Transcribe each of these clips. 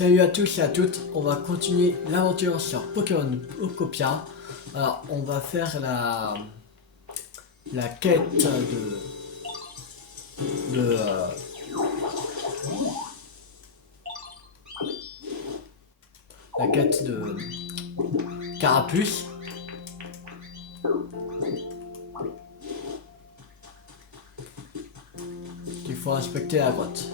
Salut à tous et à toutes, on va continuer l'aventure sur Pokémon Ocopia. Alors on va faire la quête de la quête de Carapuce. Il faut inspecter la grotte.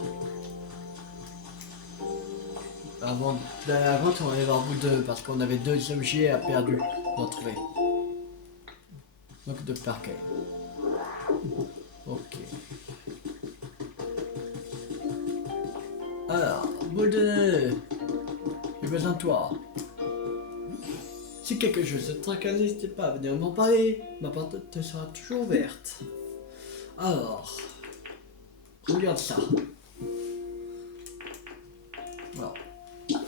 Avant d'aller à la grotte, on va aller voir vous deux parce qu'on avait deux objets à perdu à trouver. Donc de parquet. Ok. Alors, boule de nez, j'ai besoin de toi. Si quelque chose te tracasse, n'hésitez pas à venir m'en parler. Ma porte te sera toujours ouverte. Alors, regarde ça. Alors,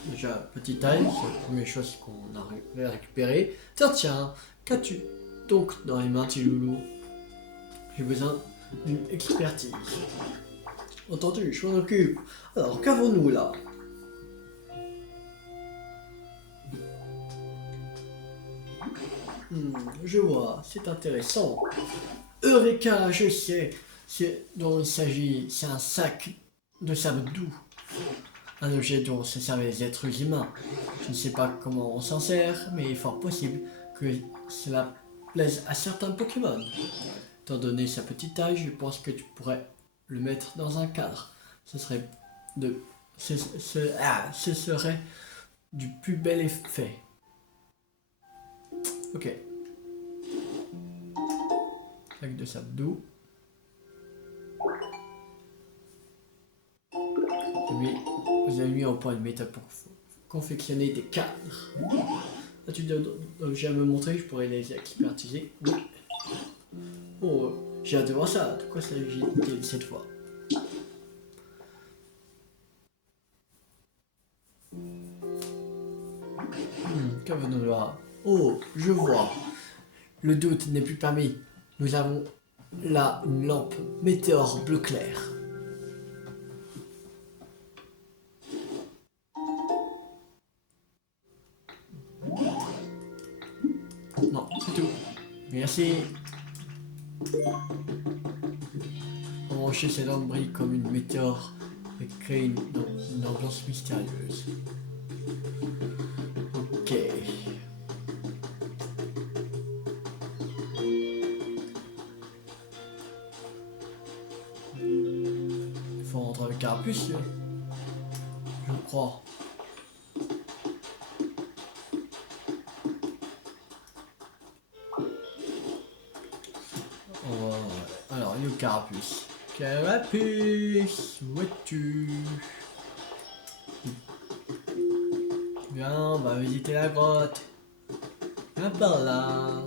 déjà, petite taille, c'est la première chose qu'on arrive à récupérer. Tiens, qu'as-tu donc dans les mains, petit loulou? J'ai besoin d'une expertise. Entendu, je m'en occupe. Alors, qu'avons-nous là? Je vois, c'est intéressant. Eureka, je sais c'est dont il s'agit. C'est un sac de sable doux. Un objet dont se servent les êtres humains. Je ne sais pas comment on s'en sert, mais il est fort possible que cela plaise à certains Pokémon. Étant donné sa petite taille, je pense que tu pourrais le mettre dans un cadre. Ce serait ce serait du plus bel effet. Ok. Sac de sable doux. Vous avez mis en point une méthode pour confectionner des cadres. As-tu déjà à me montrer? Je pourrais les expertiser. Oui. Oh, j'ai hâte de voir ça. De quoi s'agit-il cette fois? Qu'avons-nous là? Oh, je vois. Le doute n'est plus permis. Nous avons là une lampe météore bleu clair. Non, c'est tout. Merci. Brancher ces lampes brillent comme une météore et créer une ambiance mystérieuse. Ok. Il faut rentrer avec Carapuce, je crois. Oh, alors, il est où Carapuce? Carapuce, où es-tu? Viens, on va visiter la grotte. Viens par là.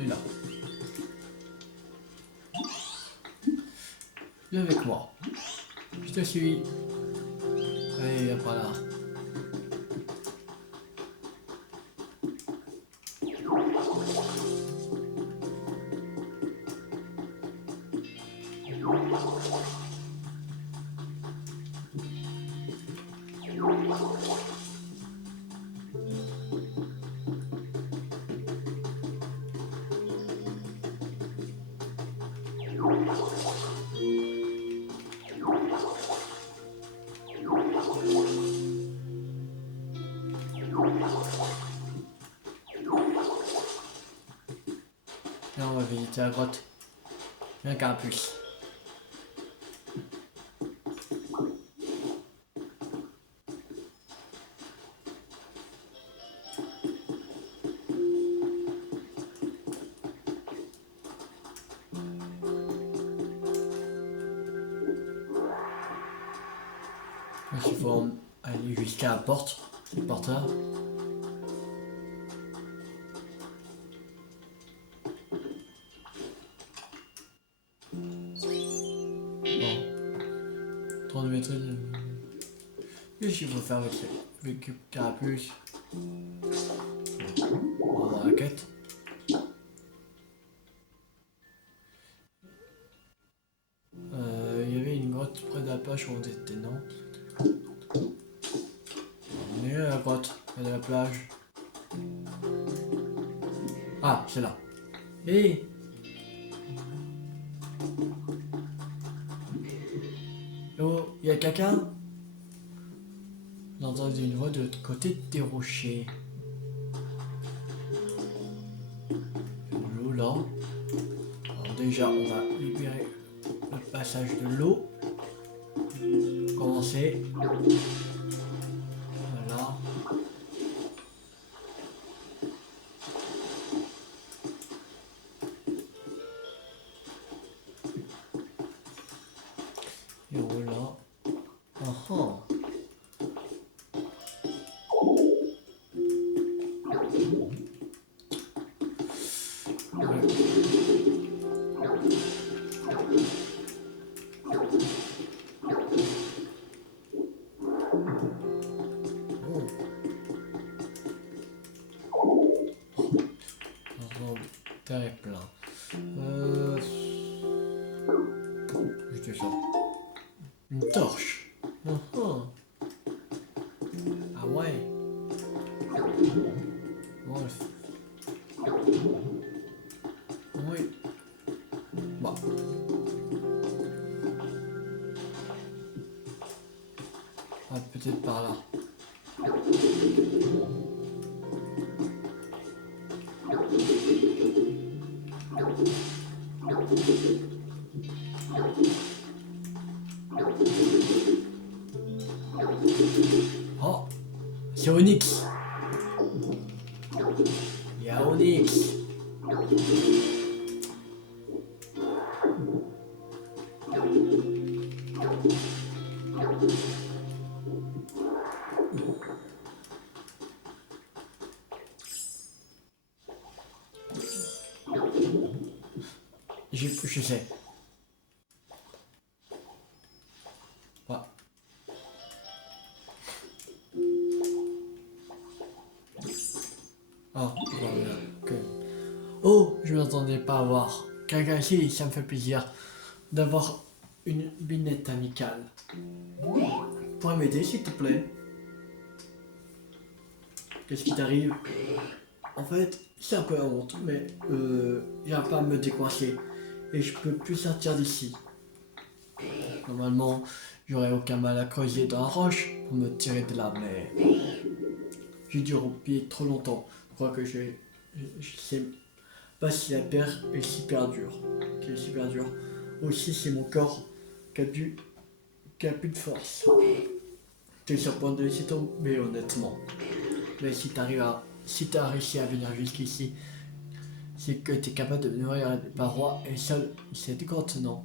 Il est là. Viens avec moi. Je te suis. Allez, viens par là. Là, on va visiter la grotte. Viens, Carapuce. Donc, il faut aller jusqu'à la porte. Cette porte-là. pour de maîtrise. Qu'est-ce qu'il faut faire avec le carapuce? On va voir la quête. Il y avait une grotte près de la plage où on était, non? On est à la grotte, près de la plage. Ah, c'est là. Hé! Oh, il y a quelqu'un? J'ai entendu une voix de l'autre côté des rochers. L'eau là. Alors déjà, on va libérer le passage de l'eau. Commencer. Voilà. Et voilà. Ah ah. Terre est plein. Juste ça. Une torche. Ah ouais. Oui. Bon. Ah, peut-être par là. Oh, c'est Onyx. Il y a Onyx. Je sais. Ouais. Ah, voilà. Ok. Oh, je m'attendais pas à voir quelqu'un ici, ça me fait plaisir d'avoir une binette amicale. Pourrais m'aider s'il te plaît? Qu'est-ce qui t'arrive? En fait, c'est un peu la honte, mais j'arrive pas à me décoincer et je peux plus sortir d'ici. Normalement, j'aurais aucun mal à creuser dans la roche pour me tirer de là, mais j'ai dû repied trop longtemps. Je crois que je sais pas si la terre est super dure. Qui est super dure. Aussi, c'est mon corps qui a plus de force. T'es sur le point de laisser tomber, honnêtement. Mais si t'as réussi à venir jusqu'ici, c'est que t'es capable de nourrir les parois et seul cette grotte, non?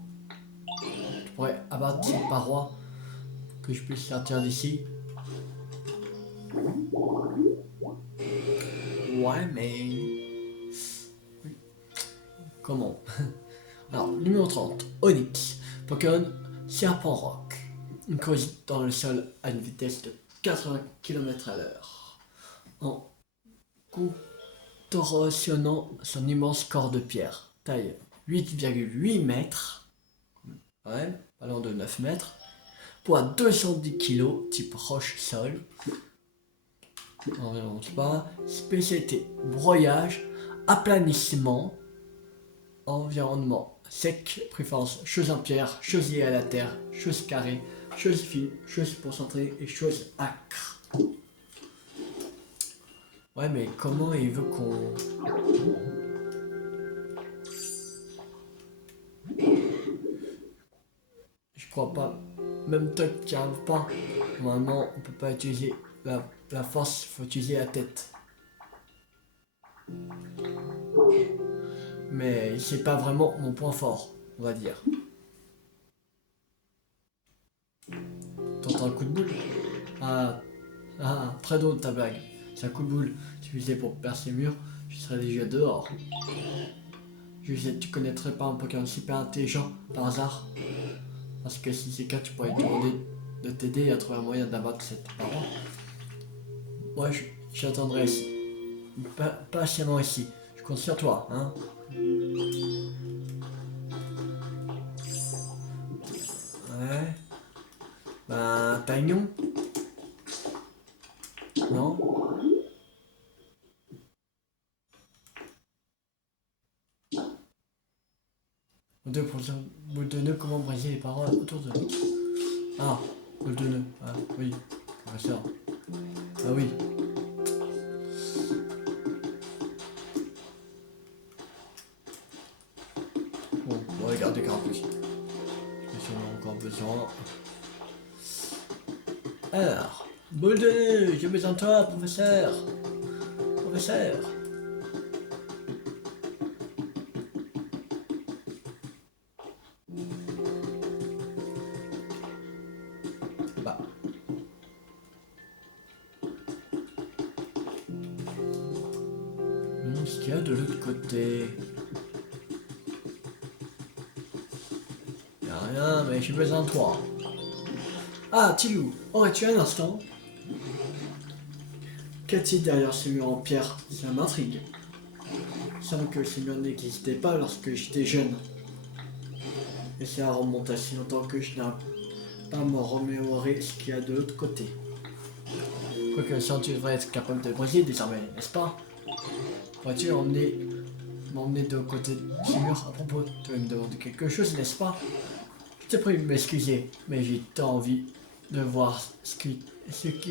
Tu pourrais abattre cette paroi que je puisse sortir d'ici. Ouais, mais... Oui. Comment? Alors, numéro 30, Onyx. Pokémon Serpent Rock. Il creuse dans le sol à une vitesse de 80 km/h. En contorsionnant son immense corps de pierre. Taille 8,8 mètres. Ouais, pas loin de 9 mètres. Poids 210 kg, type roche-sol. Environ pas. Spécialité broyage, aplanissement, environnement sec, préférence choses en pierre, choses liées à la terre, choses carrées, choses fines, choses concentrées et choses acres. Ouais, mais comment il veut qu'on... Je crois pas. Même toi qui n'y arrives pas, normalement on peut pas utiliser la force, il faut utiliser la tête. Mais c'est pas vraiment mon point fort, on va dire. T'entends un coup de boule? Très drôle ta blague. C'est un coup de boule utilisé pour percer les murs, je serais déjà dehors. Je sais, tu connaîtrais pas un Pokémon super intelligent par hasard? Parce que si c'est le cas, tu pourrais lui demander de t'aider à trouver un moyen d'abattre cette parole. Moi, j'attendrai ici. Patiemment ici. Je compte sur toi, hein. Ouais. Ben, Taignon? Non? Boule de nœud, comment briser les paroles autour de nous? Ah, boule de nœud. Ah, oui. Professeur. Ah oui. Bon, on va regarder Carapuce. Si on a encore besoin. Alors, boule de nœud, j'ai besoin de toi, professeur. Professeur. Bah. Ce qu'il y a de l'autre côté? Y a rien, mais j'ai besoin de toi. Ah, Tilou, aurais-tu un instant? Qu'y a-t-il derrière ce mur en pierre? Ça m'intrigue. Il semble que ce mur n'existait pas lorsque j'étais jeune. Et ça remonte assez longtemps que je n'ai pas me remémorer ce qu'il y a de l'autre côté. Quoique, ça, tu devrais être capable de briser désormais, n'est-ce pas? Pourrais-tu m'emmener de l'autre côté du mur à propos? Tu vas me demander quelque chose, n'est-ce pas? Je te prie de m'excuser, mais j'ai tant envie de voir ce qui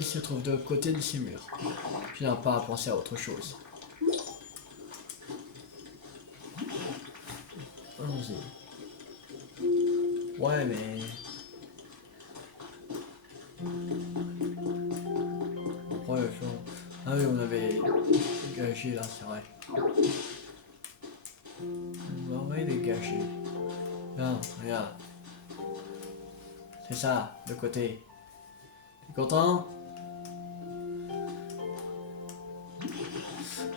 se trouve de l'autre côté de ces murs. Je n'ai pas à penser à autre chose. Allons-y. Ouais, mais... Ouais, ah oui, on avait gagé là, c'est vrai. On va les gâcher. Non, regarde. C'est ça, le côté. T'es content?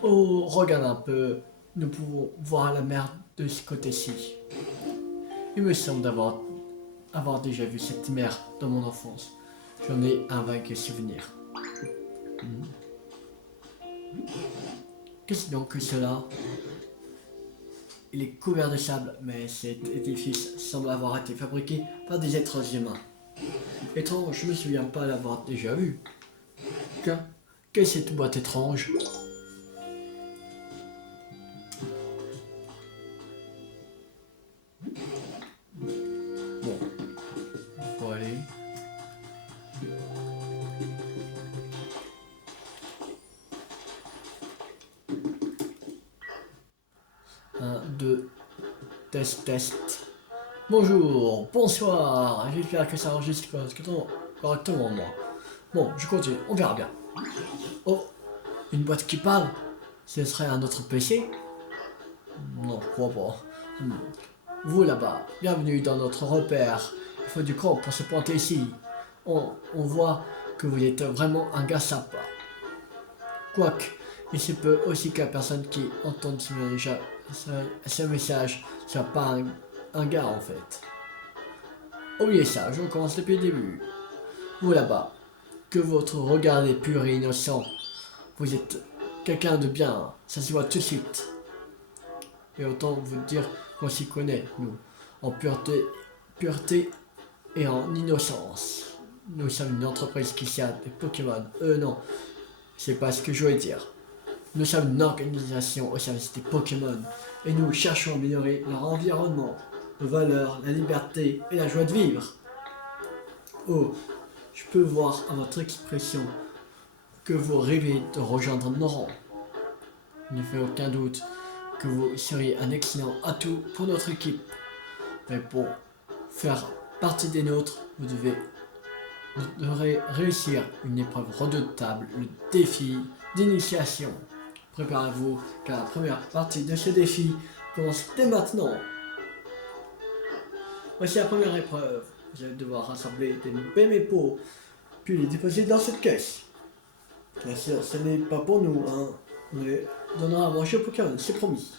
Oh, regarde un peu. Nous pouvons voir la mer de ce côté-ci. Il me semble avoir déjà vu cette mer dans mon enfance. J'en ai un vague souvenir. Qu'est-ce donc que cela? Il est couvert de sable, mais cet édifice semble avoir été fabriqué par des êtres humains. Étrange, je me souviens pas l'avoir déjà vu. Qu'est-ce que cette boîte étrange? Bon, faut aller. Un, deux, test. Bonjour, bonsoir, j'espère que ça enregistre correctement moi. Bon, je continue, on verra bien. Oh, une boîte qui parle? Ce serait un autre PC? Non, je crois pas. Vous là-bas, bienvenue dans notre repère. Il faut du cran pour se pointer ici. On voit que vous êtes vraiment un gars sympa. Quoique, il se peut aussi que la personne qui entende ce message soit pas un gars en fait. Oubliez ça, je recommence depuis le début. Vous là-bas, que votre regard est pur et innocent. Vous êtes quelqu'un de bien, ça se voit tout de suite. Et autant vous dire qu'on s'y connaît, nous, en pureté et en innocence. Nous sommes une entreprise qui sert des Pokémon. Non, c'est pas ce que je voulais dire. Nous sommes une organisation au service des Pokémon et nous cherchons à améliorer leur environnement, nos valeurs, la liberté et la joie de vivre. Oh, je peux voir à votre expression que vous rêvez de rejoindre nos rangs. Il ne fait aucun doute que vous seriez un excellent atout pour notre équipe. Mais pour faire partie des nôtres, vous devrez réussir une épreuve redoutable, le défi d'initiation. Préparez-vous, car la première partie de ce défi commence dès maintenant. Voici la première épreuve. Vous allez devoir rassembler des Bémépo, puis les déposer dans cette caisse. Bien sûr, ce n'est pas pour nous, hein. On les donnera à manger aux Pokémon, c'est promis.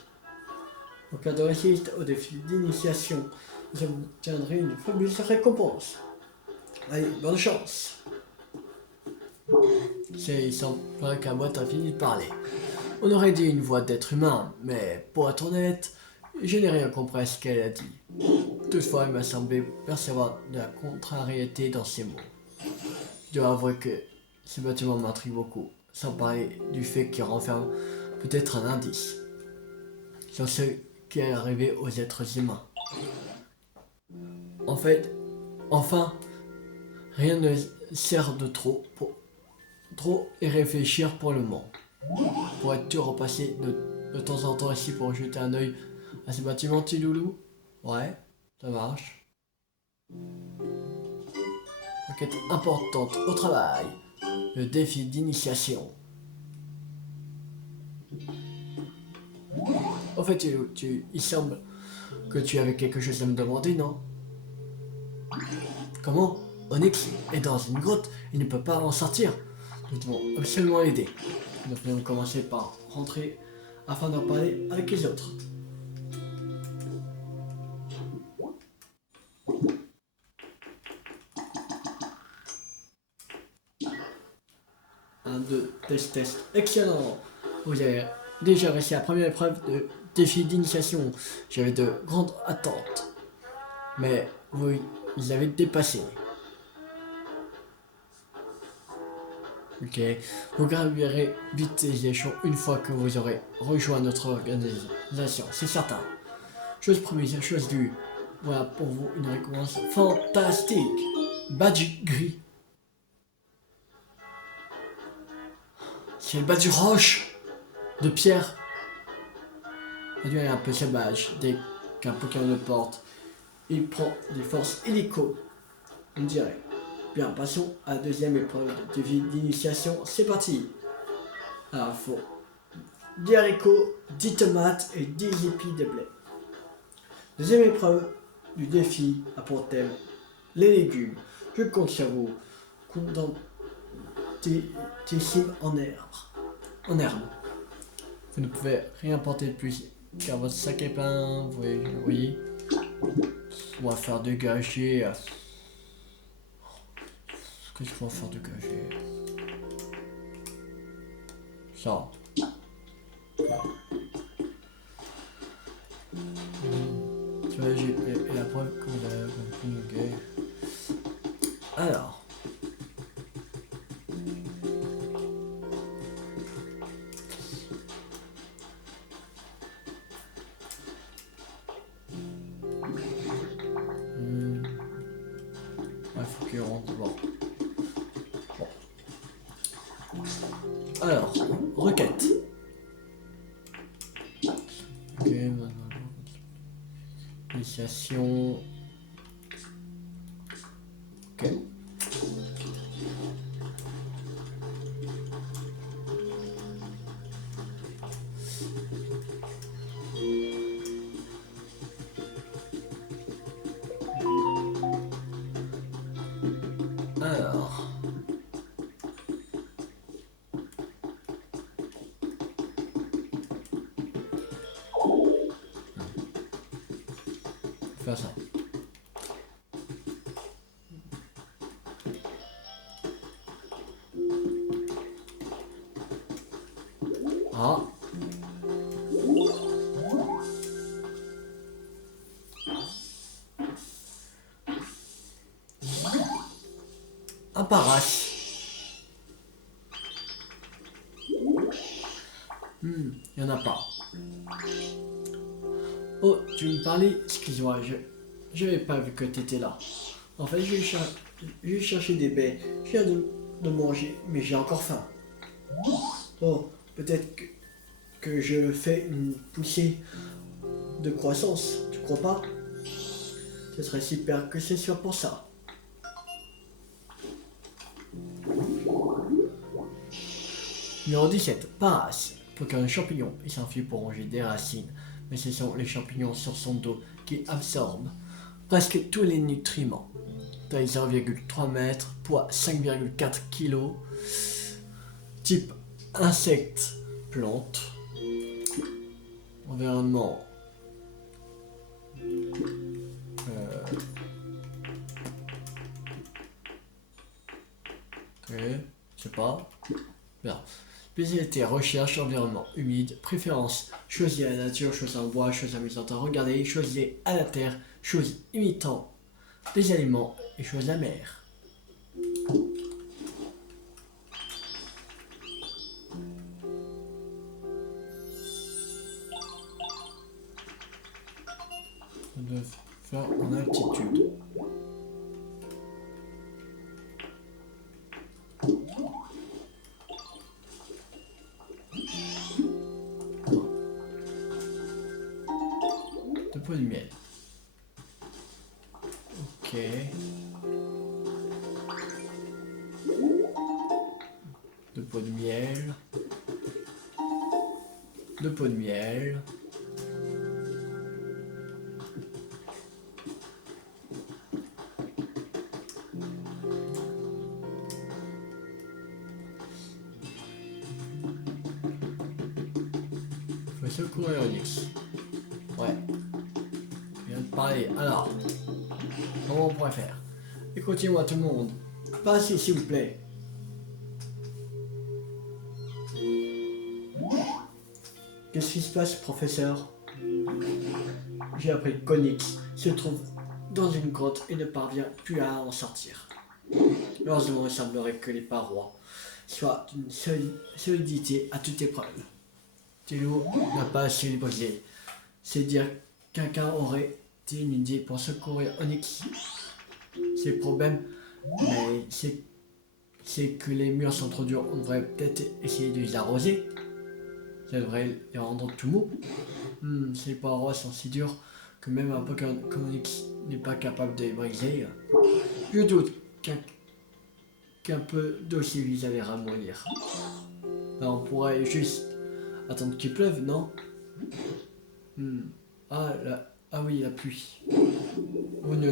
En cas de réussite au défi d'initiation, vous obtiendrez une fabuleuse récompense. Allez, bonne chance. Il semblerait que la boîte a fini de parler. On aurait dit une voix d'être humain, mais pour être honnête, je n'ai rien compris à ce qu'elle a dit. Toutefois, il m'a semblé percevoir de la contrariété dans ses mots. Je dois avouer que ce bâtiment m'intrigue beaucoup, sans parler du fait qu'il renferme peut-être un indice sur ce qui est arrivé aux êtres humains. En fait, enfin, rien ne sert de trop y réfléchir pour le moment. Pourrais-tu repasser de temps en temps ici pour jeter un œil à ce bâtiment, petit loulou? Ouais, ça marche. Enquête importante au travail. Le défi d'initiation. En fait, il semble que tu avais quelque chose à me demander, non? Comment? Onyx est dans une grotte, il ne peut pas en sortir. Nous devons absolument l'aider. Nous devons commencer par rentrer afin d'en parler avec les autres. Un, deux, test. Excellent! Vous avez déjà réussi la première épreuve de défi d'initiation. J'avais de grandes attentes. Mais vous les avez dépassées. Ok. Vous gravirez vite les échelons une fois que vous aurez rejoint notre organisation, c'est certain. Chose promise, chose due. Voilà pour vous une récompense fantastique. Badge gris. C'est le badge roche de pierre. Il est un peu sauvage dès qu'un Pokémon le porte. Il prend des forces hélico, on dirait. Bien, passons à la deuxième épreuve de défi d'initiation. C'est parti. Alors, il faut 10 haricots, 10 tomates et 10 épis de blé. Deuxième épreuve du défi a pour thème les légumes. Je compte sur vous. Condensissime en herbe. Vous ne pouvez rien porter de plus car votre sac est plein. Vous voyez. On va faire dégager. Qu'est-ce qu'on va faire dégager? Ça. Tu vois, j'ai la preuve que vous avez compris, ok. Alors. Il faut qu'il rentre. Bon. Alors, requête. Ok, maintenant. Initiation. Ok. Alors. Faire ça. Ah. Un parache. Il n'y en a pas. Oh, tu me parlais? Excuse-moi, je n'avais pas vu que tu étais là. En fait, je cherchais des baies. Je viens de manger, mais j'ai encore faim. Oh, peut-être que je fais une poussée de croissance, tu crois pas? Ce serait super que ce soit pour ça. Numéro 17, Paras. Pokémon champignon, il s'enfuit pour ronger des racines, mais ce sont les champignons sur son dos qui absorbent presque tous les nutriments. Taille 0,3 m, poids 5,4 kg, type insecte, plante, environnement sais pas. Bien. Spécialité, recherche, environnement humide, préférence, choses liées à la nature, choses en bois, choses amusantes à regarder, choses liées à la terre, choses imitant des aliments et choses la mer. On doit faire en altitude. De peau de miel. Ok. De peau de miel. De peau de miel. Faut secourir Onyx. Ouais. Je viens de parler. Alors, comment on pourrait faire? Écoutez-moi tout le monde. Passez s'il vous plaît. Qu'est-ce qui se passe, professeur? J'ai appris qu'Onyx se trouve dans une grotte et ne parvient plus à en sortir. Heureusement, il semblerait que les parois soient d'une solidité à toute épreuve. Théo n'a pas su les briser. C'est dire quelqu'un aurait une idée pour secourir Onyx. C'est le problème, mais c'est que les murs sont trop durs. On devrait peut-être essayer de les arroser. Ça devrait les rendre tout mous. Ces parois sont si dures que même un Pokémon comme Onyx n'est pas capable de les briser. Je doute qu'un peu d'eau suffise à les ramollir. Alors, on pourrait juste attendre qu'il pleuve, non? Ah oui, la pluie. Vous ne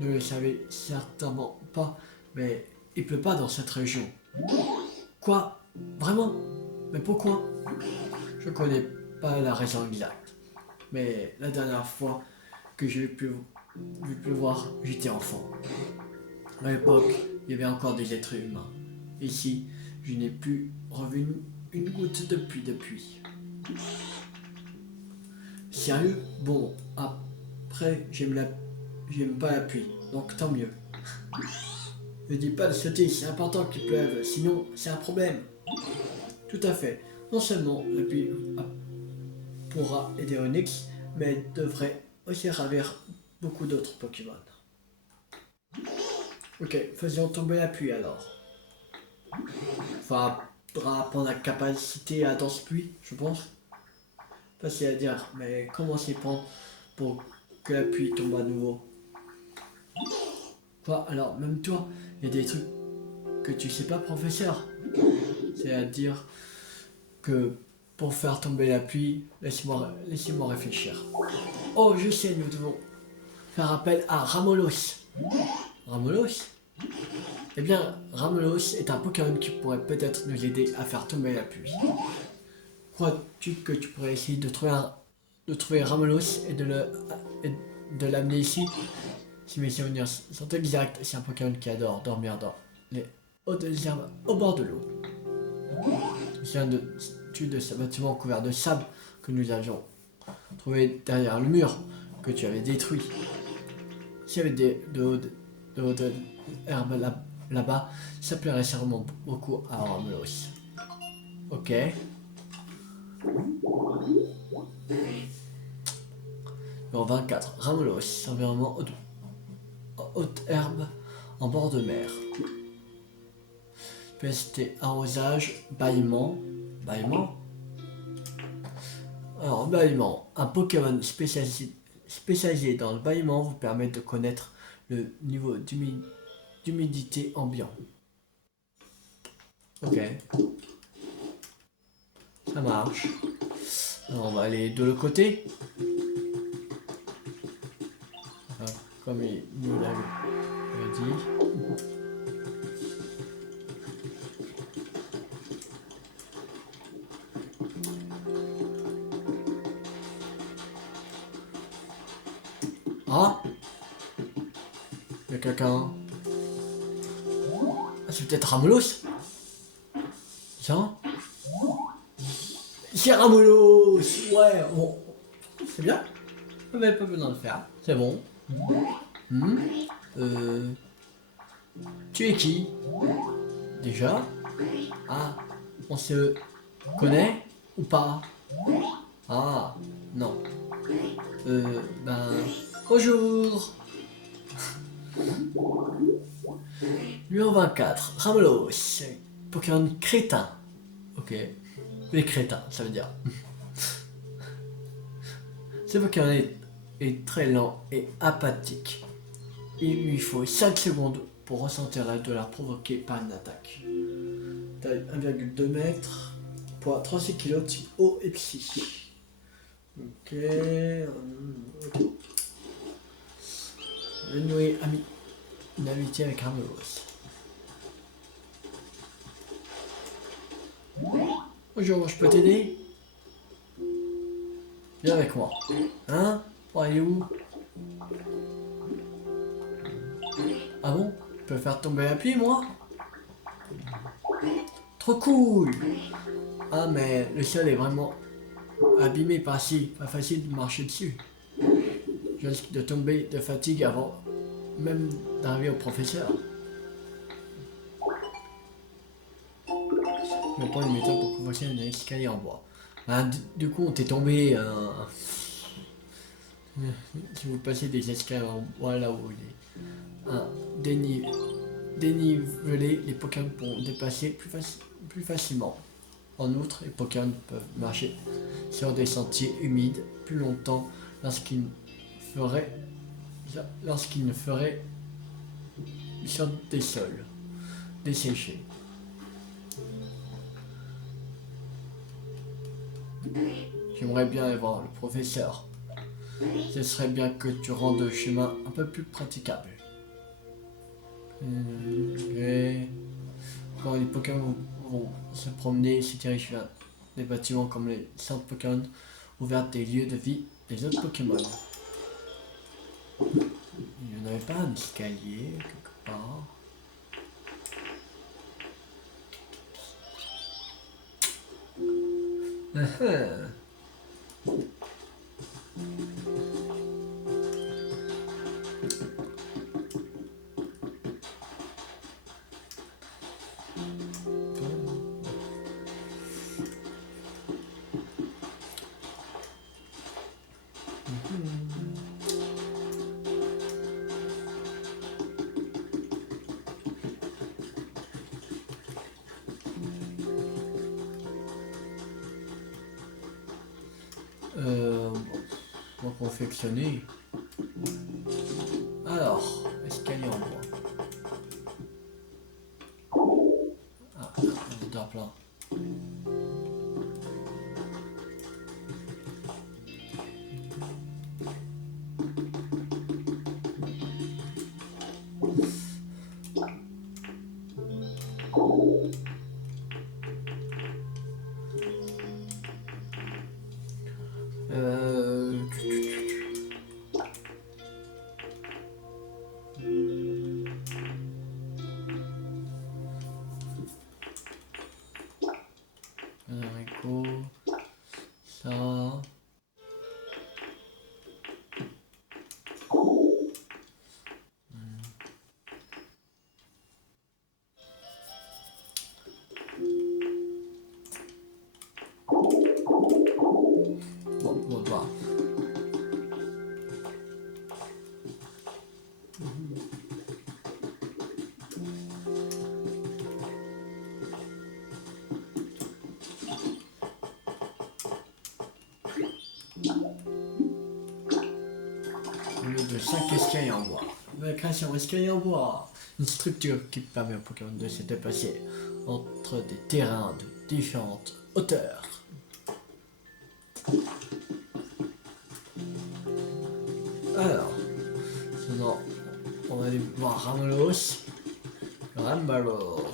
le savez certainement pas, mais il pleut pas dans cette région. Quoi? Vraiment? Mais pourquoi? Je connais pas la raison exacte. Mais la dernière fois que j'ai pu voir, j'étais enfant. À l'époque, il y avait encore des êtres humains. Ici, je n'ai plus revu une goutte depuis. Sérieux? Bon, après, j'aime pas la pluie, donc tant mieux. Ne dis pas de sauter, c'est important qu'il pleuve, sinon c'est un problème. Tout à fait. Non seulement la pluie pourra aider Onyx, mais elle devrait aussi ravir beaucoup d'autres Pokémon. Ok, faisons tomber la pluie alors. Faudra prendre la capacité à danse pluie, je pense. Facile à dire, mais comment s'y prendre pour que la pluie tombe à nouveau? Quoi? Alors, même toi, il y a des trucs que tu sais pas, professeur. C'est-à-dire que pour faire tomber la pluie, laissez-moi réfléchir. Oh, je sais, nous devons faire appel à Ramolos. Ramolos? Eh bien, Ramolos est un Pokémon qui pourrait peut-être nous aider à faire tomber la pluie. Crois-tu que tu pourrais essayer de trouver Ramolos et de l'amener ici? Si mes souvenirs sont exacts, c'est un Pokémon qui adore dormir dans les hautes herbes au bord de l'eau. Je me souviens de ce bâtiment couvert de sable que nous avions trouvé derrière le mur que tu avais détruit. S'il y avait de hautes herbes là-bas, ça plairait sûrement beaucoup à Ramolos. Ok. Numéro 24, Ramolos, environnement haute herbe en bord de mer. Spécialité arrosage, bâillement. Alors, bâillement, un Pokémon spécialisé dans le bâillement vous permet de connaître le niveau d'humidité ambiant. Ok. Ça marche. Alors, on va aller de l'autre côté. Comme il nous l'avait dit. Ah! Il y a quelqu'un. Ah, c'est peut-être Ramolos. Ça? C'est Ramolos. Ouais, bon. C'est bien. On n'avait pas besoin de faire. C'est bon. Hmm. Tu es qui? Déjà? Ah, on se connaît ou pas? Ah, non. Ben... Bonjour. Numéro 24, Ramolos. Pokémon crétin. Ok. Les crétins, ça veut dire. Ce Pokémon est très lent et apathique. Il lui faut 5 secondes pour ressentir la douleur provoquée par une attaque. Taille 1,2 m, poids 36 kg, type eau et psy. Ok. Le nouer une amitié avec Ramolos. Bonjour, je peux t'aider? Viens avec moi. Hein? Pour aller où? Ah bon? Je peux faire tomber un pied, moi? Trop cool! Ah, mais le sol est vraiment abîmé par-ci. Pas facile de marcher dessus. Je risque de tomber de fatigue avant même d'arriver au professeur. Je vais prendre une méthode pour convoquer un escalier en bois. Ah, du coup, on t'est tombé. Si vous passez des escaliers en bois là où il est dénivelé, les Pokémon pourront dépasser plus facilement. En outre, les Pokémon peuvent marcher sur des sentiers humides plus longtemps lorsqu'ils ne feraient sur des sols desséchés. J'aimerais bien aller voir le professeur. Ce serait bien que tu rendes le chemin un peu plus praticable. Quand les Pokémon vont se promener et se diriger vers des bâtiments comme les centres Pokémon ouverts des lieux de vie des autres Pokémon. Il n'y en avait pas un escalier quelque part. On va confectionner. Alors, escalier en bois. Ah, on est en plein. Un haricot. Ça. Bon, on va voir. Au lieu de 5 escaliers en bois. La création d'escaliers en bois. Une structure qui permet aux Pokémon de se déplacer entre des terrains de différentes hauteurs. Alors, sinon, on va aller voir Ramolos. Rambalos.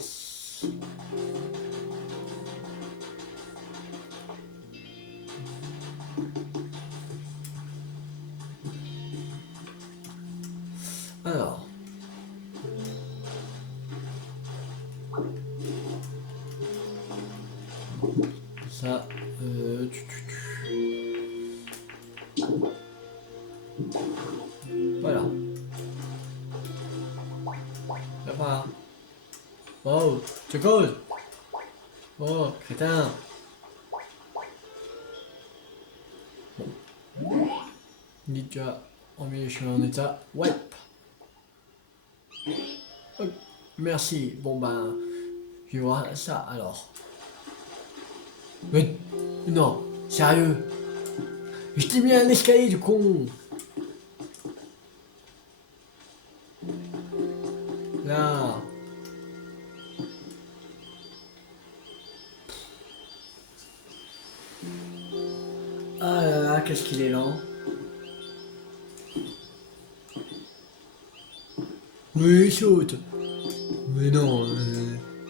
Alors. Voilà. Là, voilà. Oh, tu causes. Oh, crétin. Dis tu as envoyé le chemin en état. Ouais. Oh, merci. Bon ben, je vais voir ça alors. Mais non, sérieux. Je t'ai mis un escalier du con. Là. Ah là là, qu'est-ce qu'il est lent. Oui, saute. Mais non,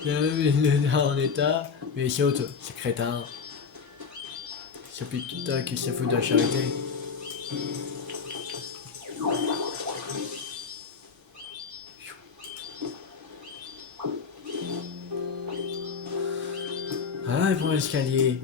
bien mis en état, mais saute, c'est crétin. Ce putain qui se fout de la charité. Ah, il prend l'escalier.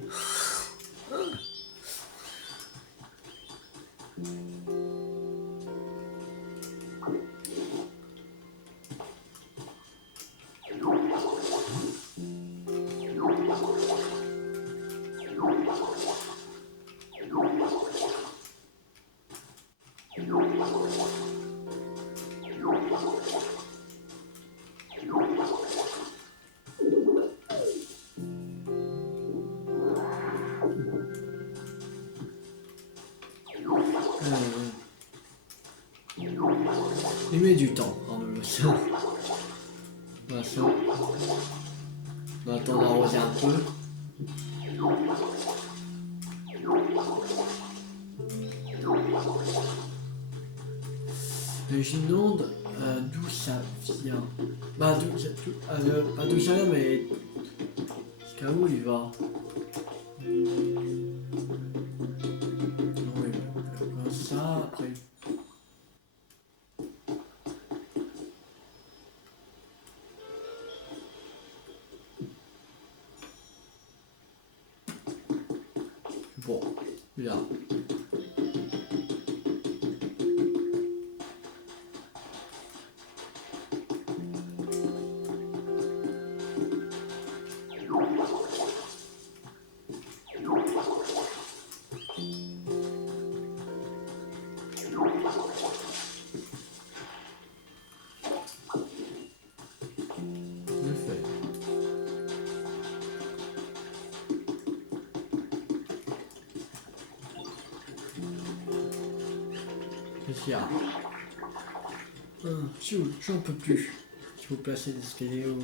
Il met du temps en me ça. Voilà, ça. On attend d'arroser un peu. Mais je me demande d'où ça vient. Bah d'où ça vient, mais jusqu'à où il va. Oui, comme ça, après. Bon, là. Le fait. Qu'est-ce qu'il y a? J'en peux plus. Il faut placer des escaliers ou...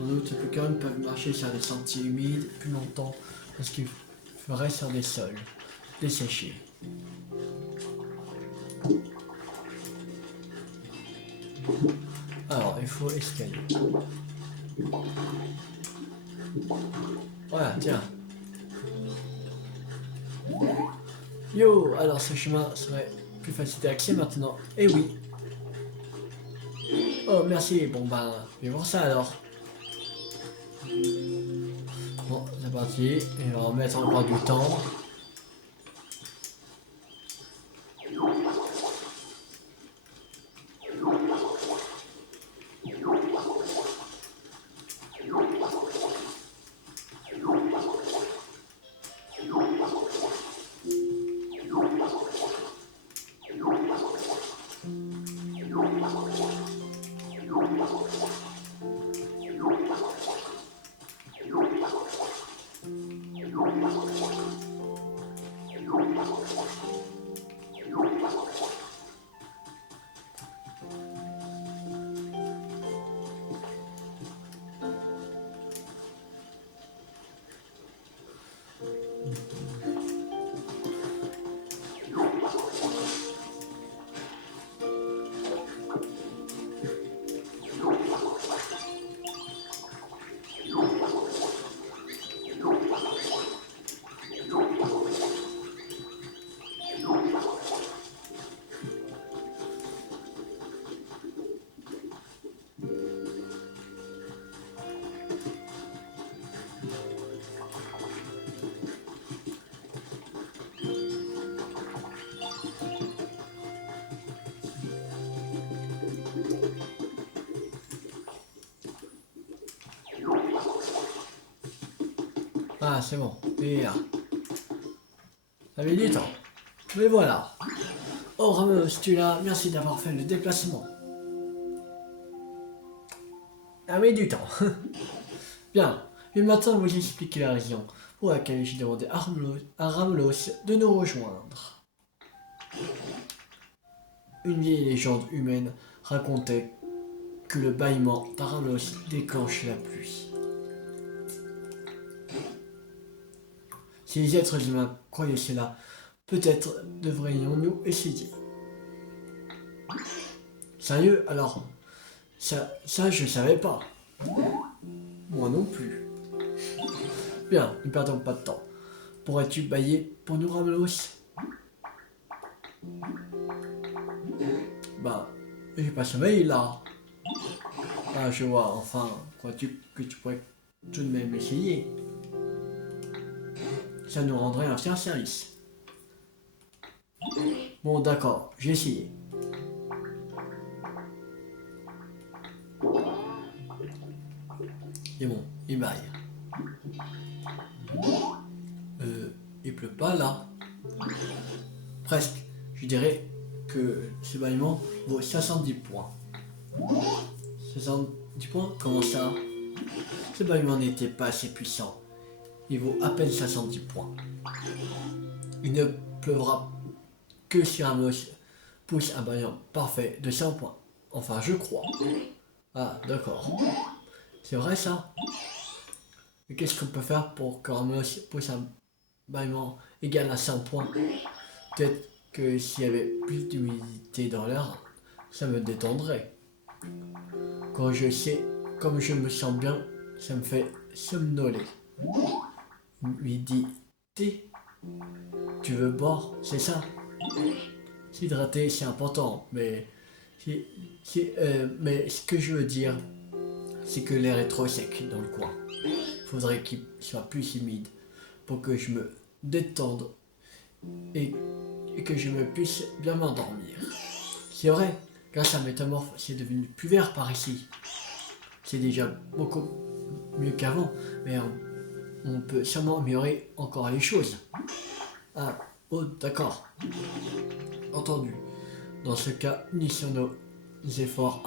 En outre, ça peut quand même pas marcher sur des sentiers humides plus longtemps parce qu'il ferait sur des sols desséchés. Alors, il faut escalier. Voilà, tiens. Yo, alors ce chemin serait plus facile d'accès maintenant. Eh oui. Oh, merci. Bon, ben, je vais voir ça alors. Bon, c'est parti. Et on va mettre encore du temps. Ah, c'est bon. Et là. Ça avait du temps. Mais voilà. Oh, Ramos, tu es là. Merci d'avoir fait le déplacement. Ça avait du temps. Bien. Et maintenant, vous expliquer la raison pour laquelle j'ai demandé à Ramos de nous rejoindre. Une vieille légende humaine racontait que le bâillement d'Aramos déclenche la pluie. Si les êtres humains croyaient cela, peut-être devrions-nous essayer. Sérieux, alors ça je savais pas. Moi non plus. Bien, ne perdons pas de temps. Pourrais-tu bailler pour nous, Ramos? Bah, j'ai pas sommeil là. Ah, je vois, enfin, crois-tu que tu pourrais tout de même essayer? Ça nous rendrait un fier service. Bon, d'accord, j'ai essayé. Et bon, il baille. Il pleut pas là. Presque. Je dirais que ce bâillement vaut 70 points. 70 points? Comment ça? Ce bâillement n'était pas assez puissant. Il vaut à peine 70 points. Il ne pleuvra que si Ramos pousse un bâillement parfait de 100 points. Enfin, je crois. Ah, d'accord. C'est vrai ça? Mais qu'est-ce qu'on peut faire pour que Ramos pousse un bâillement égal à 100 points? Peut-être que s'il y avait plus d'humidité dans l'air, ça me détendrait. Comme je me sens bien, ça me fait somnoler. Humidité? Tu veux boire, c'est ça? S'hydrater, c'est important, mais mais ce que je veux dire, c'est que l'air est trop sec dans le coin. Il faudrait qu'il soit plus humide pour que je me détende et que je me puisse bien m'endormir. C'est vrai, grâce à Métamorphe, c'est devenu plus vert par ici. C'est déjà beaucoup mieux qu'avant, mais on peut sûrement améliorer encore les choses. Ah, oh, d'accord. Entendu. Dans ce cas, unissons nos efforts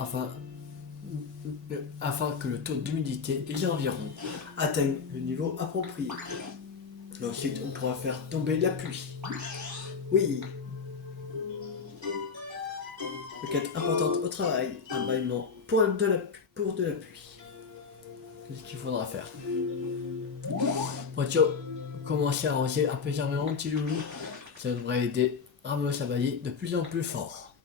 afin que le taux d'humidité des environs atteigne le niveau approprié. Ensuite, on pourra faire tomber la pluie. Oui. Requête importante au travail, un bâillement pour de la pluie. Qu'est-ce qu'il faudra faire? Faut-il commencer à arroser un peu germalement, petit loulou? Ça devrait aider Ramos à bailler de plus en plus fort.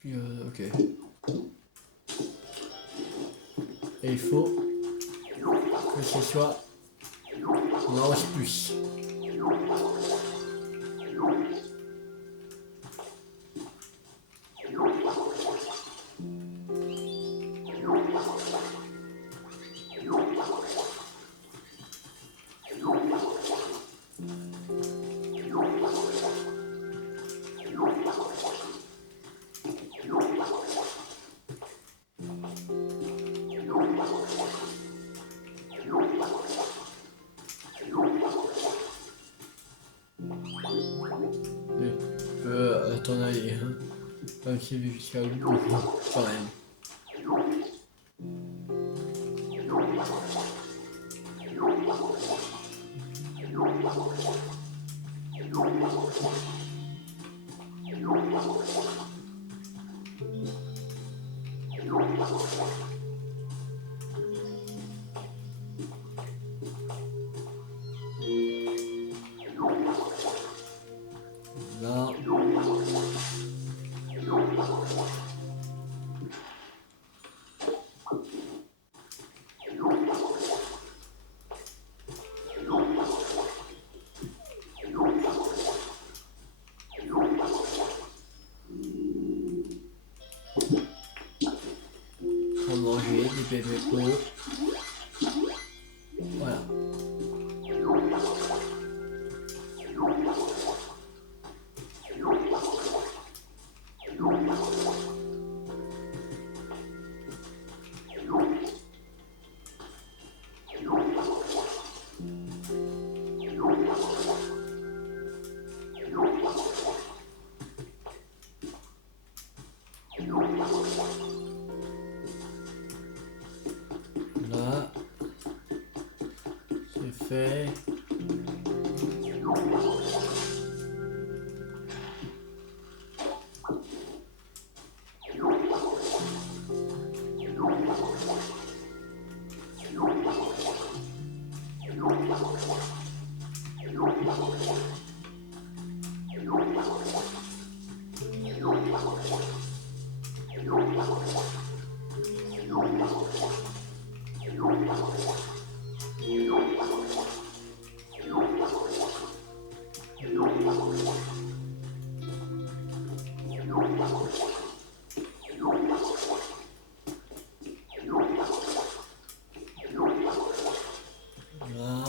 Puis, ok. Et il faut que ce soit on arrose plus. À ton avis, hein? Comme si jusqu'à le bout, quand même. Là. Pour manger des PVP. Voilà. Fait. Voilà.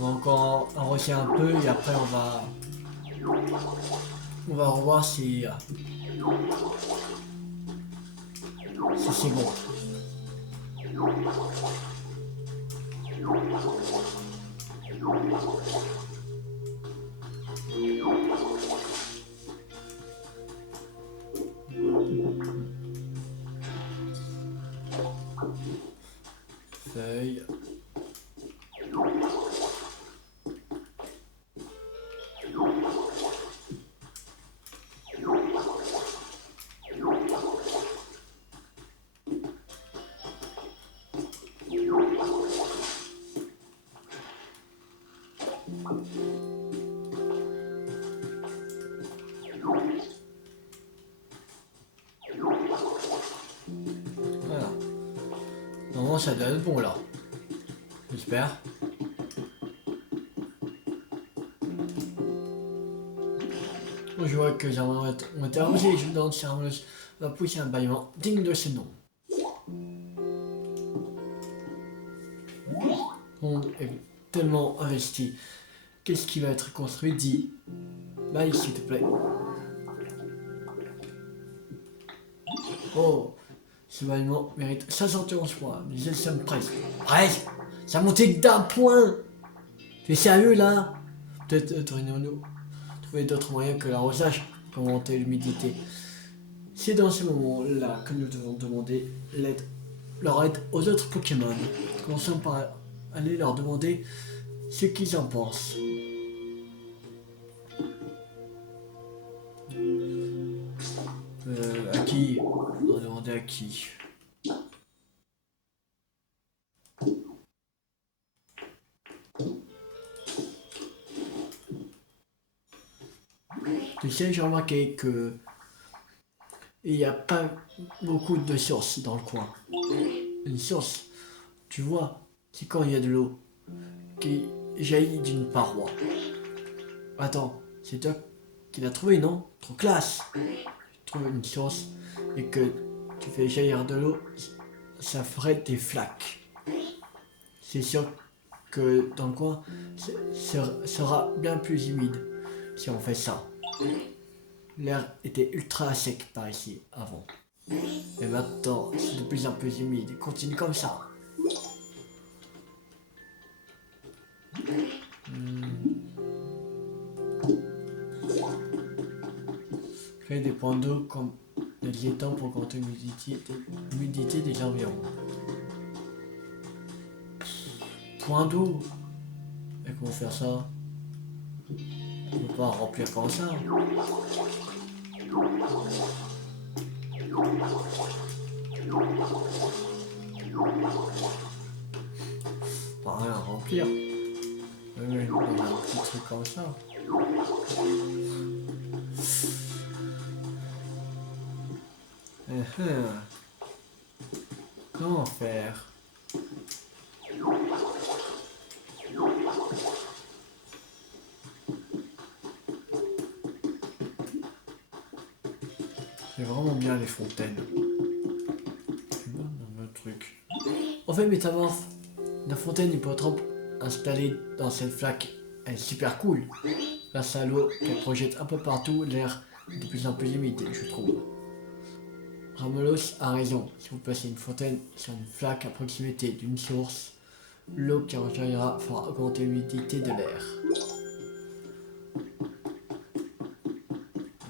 On va encore enrocher un peu et après on va revoir si c'est bon. Feuille. Voilà. Normalement ça doit être bon là. J'espère. Je vois que j'aimerais on était arrosé dans le cerveau va pousser un bâillement digne de ce nom. On est tellement investi. Qu'est-ce qui va être construit? Dis. Là, s'il te plaît. Oh, ce bâillement mérite 71 points. Mais je sommes presque. Presque. Ça a monté d'un point. Tu es sérieux là? Peut-être devrions-nous trouver d'autres moyens que l'arrosage pour augmenter l'humidité. C'est dans ce moment-là que nous devons demander leur aide aux autres Pokémon. Commençons par aller leur demander ce qu'ils en pensent. À qui? On va demander à qui? Tu sais, j'ai remarqué que il n'y a pas beaucoup de sources dans le coin. Une source, tu vois, c'est quand il y a de l'eau qui jaillit d'une paroi. Attends, c'est toi qui l'as trouvé, non? Trop classe! Tu trouves une source et que tu fais jaillir de l'eau, ça ferait des flaques. C'est sûr que dans le coin, sera bien plus humide si on fait ça. L'air était ultra sec par ici avant. Et maintenant, c'est de plus en plus humide. Continue comme ça. Créer des points d'eau comme des étangs pour augmenter l'humidité des environs. Point d'eau? Et comment faire ça? On peut pas remplir comme ça. Pas rien à remplir. Oui, on a un petit truc comme ça. Comment faire? C'est vraiment bien les fontaines. C'est bon dans le truc. En fait, métamorphe, la fontaine il peut être installée dans cette flaque. Elle est super cool. Grâce à l'eau qu'elle projette un peu partout, l'air est de plus en plus limité, je trouve. Ramelos a raison. Si vous placez une fontaine sur une flaque à proximité d'une source, l'eau qui en jaillira fera augmenter l'humidité de l'air.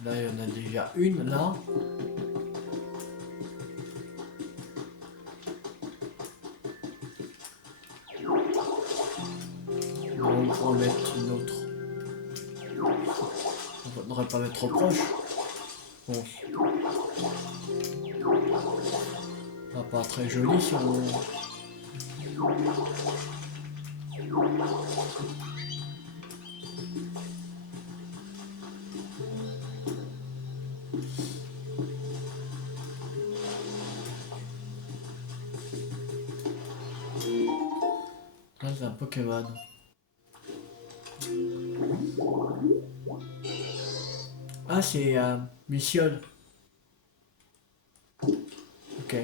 Là, il y en a déjà une, là. On va en mettre une autre. On ne devrait pas mettre trop proche. Bon. Pas très joli si on... Là, c'est un Pokémon. Ah, c'est Missiole. Ok.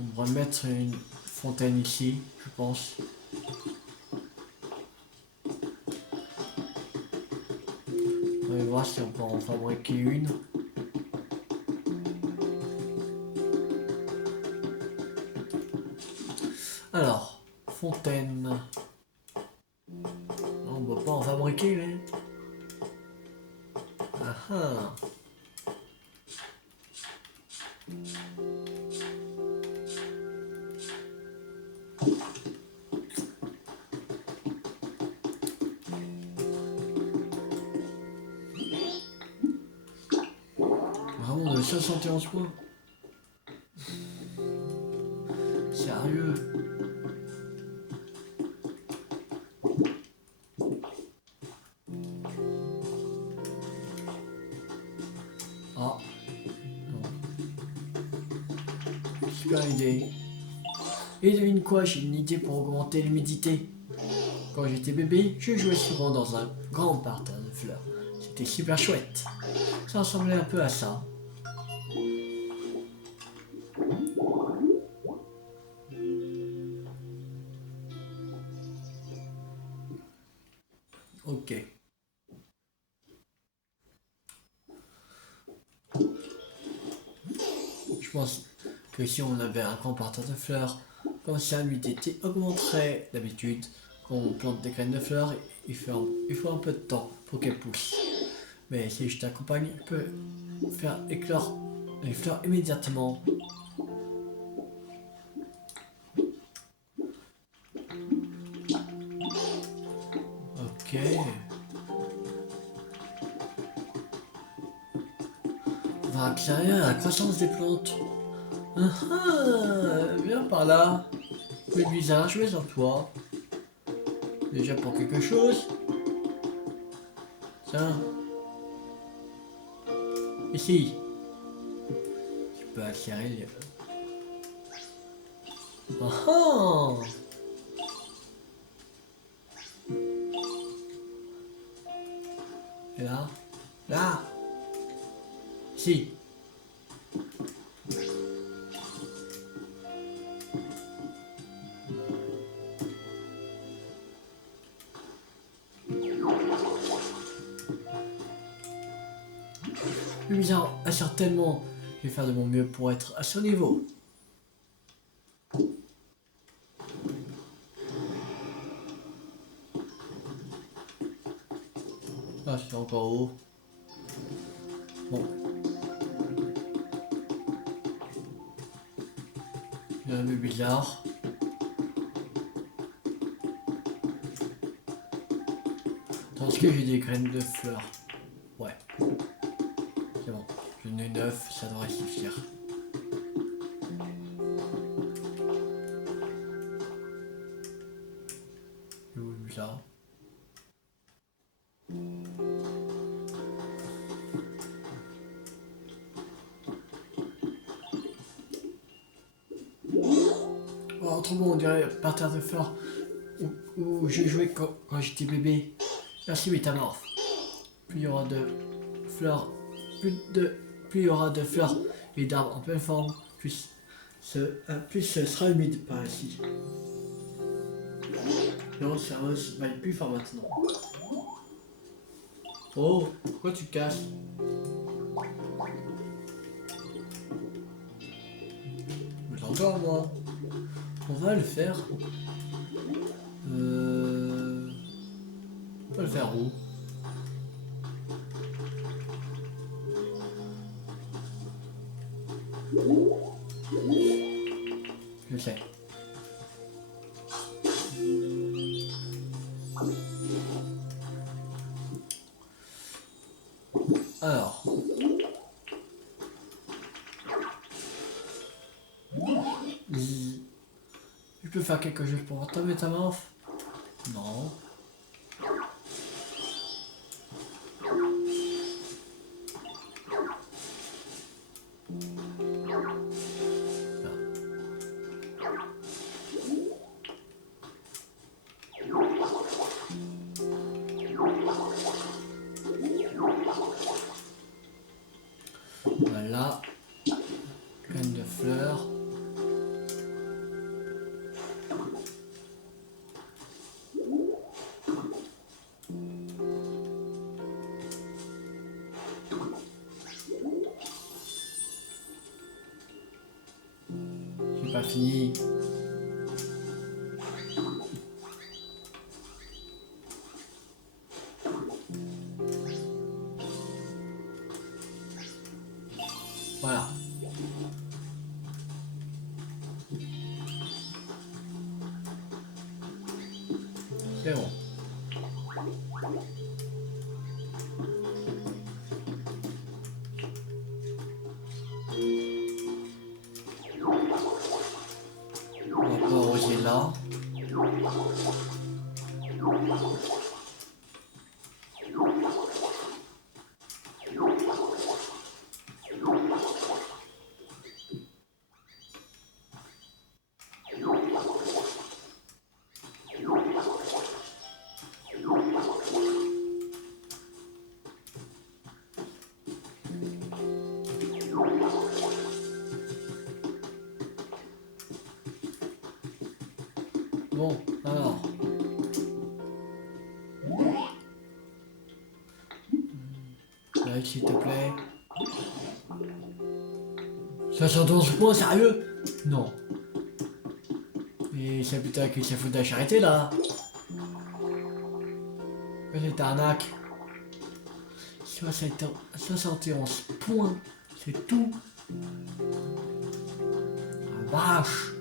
On va mettre une fontaine ici, je pense. On va voir si on peut en fabriquer une. Alors, fontaine. On ne peut pas en fabriquer, mais... Ah ah. Vraiment, on a 71 points. Sérieux? Ah, non. Super idée. Et devine quoi, j'ai une idée pour augmenter l'humidité. Quand j'étais bébé, je jouais souvent dans un grand parterre de fleurs. C'était super chouette. Ça ressemblait un peu à ça. Ok. Je pense que si on avait un grand parterre de fleurs, comme ça l'humidité augmenterait. D'habitude, quand on plante des graines de fleurs, il faut un peu de temps pour qu'elles poussent. Mais si je t'accompagne, je peux faire éclore les fleurs immédiatement. Ok. On va accélérer la croissance des plantes. Ah ah, viens par là. Oui, bizarre, je vais sur toi. Déjà pour quelque chose. Tiens. Ici. Tu peux accélérer les... Ah ah. Et là. Là. Ici. Le bizarre, certainement, je vais faire de mon mieux pour être à son niveau. Ah, c'est encore haut. Bon. Il y a un peu bizarre. Est-ce que j'ai des graines de fleurs? Ouais. C'est bon. J'en ai 9, ça devrait suffire. Où ça? trop bon, on dirait par terre de fleurs où je jouais quand j'étais bébé. Merci Métamorphe. Plus il y aura de fleurs, plus il y aura de fleurs et d'arbres en pleine forme, plus ce sera humide par ici. Non, ça va être plus fort maintenant. Oh, pourquoi tu casses? Mais encore moi. On va le faire. On va le faire où? Je sais. Alors. Je peux faire quelque chose pour ta métamorphe? Non. Voilà. Pleine de fleurs. J'ai pas fini. Voilà. C'est bon. On va pas arroser là. Bon, alors. Like, s'il te plaît. 71 points, sérieux? Non. Et c'est putain qu'il s'est foutu de la charité là. C'est arnaque. 71 points, c'est tout. La vache.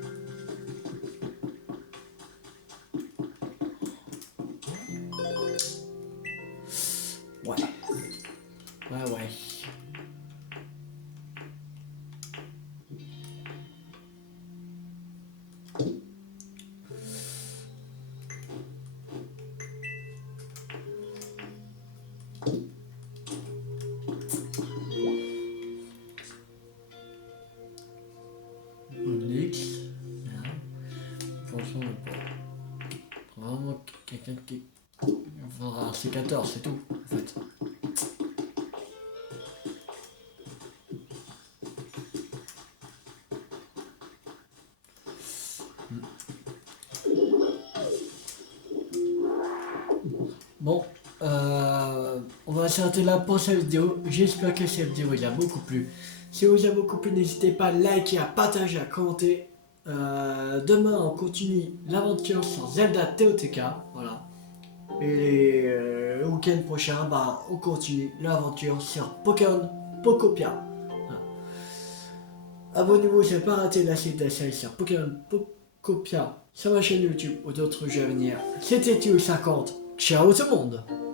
Ouais. Ouais. Franchement, vraiment quelqu'un qui... Il faudra un C14, c'est tout, en fait. Bon, on va s'arrêter là pour cette vidéo. J'espère que cette vidéo vous a beaucoup plu. Si vous a beaucoup plu, n'hésitez pas à liker, à partager, à commenter. Demain, on continue l'aventure sur Zelda TOTK. Voilà. Et le week-end prochain, on continue l'aventure sur Pokémon Pokopia. Voilà. Abonnez-vous si vous n'avez pas raté la suite de la série sur Pokémon Pokopia sur ma chaîne YouTube ou d'autres jeux à venir. C'était Tio50. Ciao tout le monde!